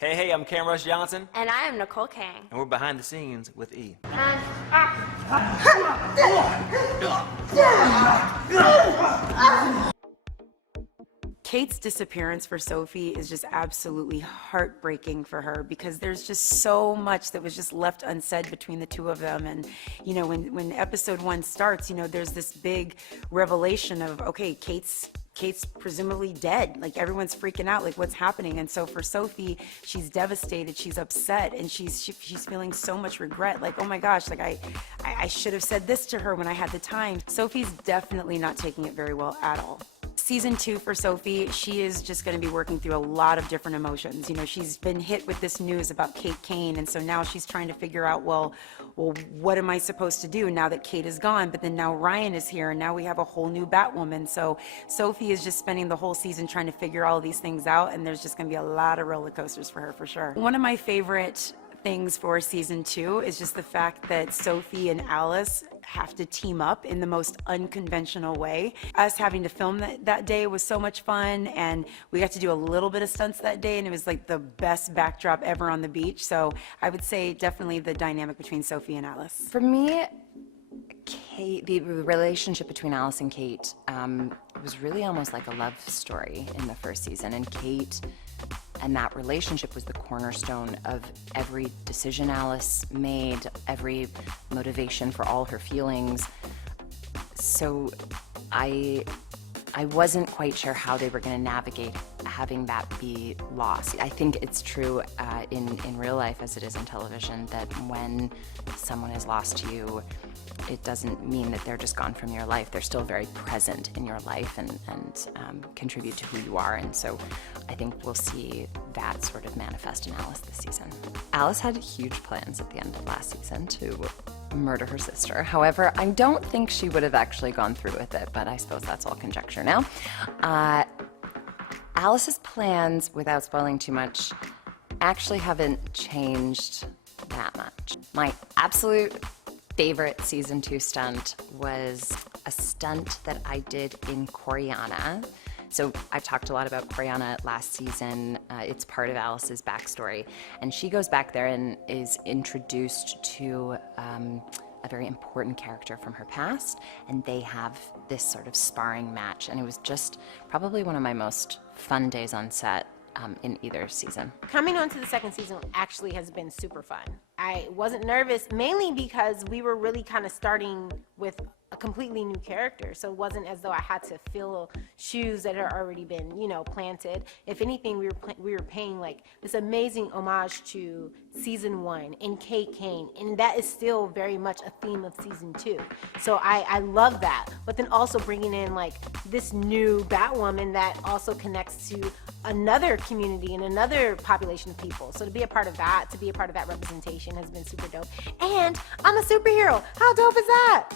Hey, I'm Cam Rush Johnson. And I am Nicole Kane. And we're behind the scenes with E. Kate's disappearance for Sophie is just absolutely heartbreaking for her because there's just so much that was just left unsaid between the two of them. And, you know, when episode 1 starts, you know, there's this big revelation of, okay, Kate's presumably dead. Like, everyone's freaking out, like, what's happening? And so for Sophie, she's devastated, she's upset, and she's feeling so much regret. Like, oh my gosh, like I should have said this to her when I had the time. Sophie's definitely not taking it very well at all. Season 2 for Sophie, she is just going to be working through a lot of different emotions. You know, she's been hit with this news about Kane, and so now she's trying to figure out, well, what am I supposed to do now that Kate is gone? But then now Ryan is here, and now we have a whole new Batwoman. So Sophie is just spending the whole season trying to figure all of these things out, and there's just going to be a lot of roller coasters for her, for sure. One of my favorite things for season 2 is just the fact that Sophie and Alice have to team up in the most unconventional way. Us having to film that day was so much fun, and we got to do a little bit of stunts that day, and it was like the best backdrop ever on the beach. So I would say definitely the dynamic between Sophie and Alice. For me, Kate, the relationship between Alice and Kate was really almost like a love story in the first season, and Kate and that relationship was the cornerstone of every decision Alice made, every motivation for all her feelings. So I wasn't quite sure how they were going to navigate having that be lost. I think it's true in real life as it is in television that when someone is lost to you, it doesn't mean that they're just gone from your life. They're still very present in your life and contribute to who you are. And so I think we'll see that sort of manifest in Alice this season. Alice had huge plans at the end of last season to murder her sister. However, I don't think she would have actually gone through with it, but I suppose that's all conjecture now. Alice's plans, without spoiling too much, actually haven't changed that much. My absolute favorite season 2 stunt was a stunt that I did in Giuliana. So I've talked a lot about Giuliana last season. It's part of Alice's backstory. And she goes back there and is introduced to a very important character from her past, and they have this sort of sparring match. And it was just probably one of my most fun days on set in either season. Coming on to the second season actually has been super fun. I wasn't nervous, mainly because we were really kind of starting with a completely new character, so it wasn't as though I had to fill shoes that had already been, you know, planted. If anything, we were paying like this amazing homage to season 1 in Kane, and that is still very much a theme of season 2. So I love that, but then also bringing in like this new Batwoman that also connects to another community and another population of people. So to be a part of that, representation has been super dope. And I'm a superhero. How dope is that?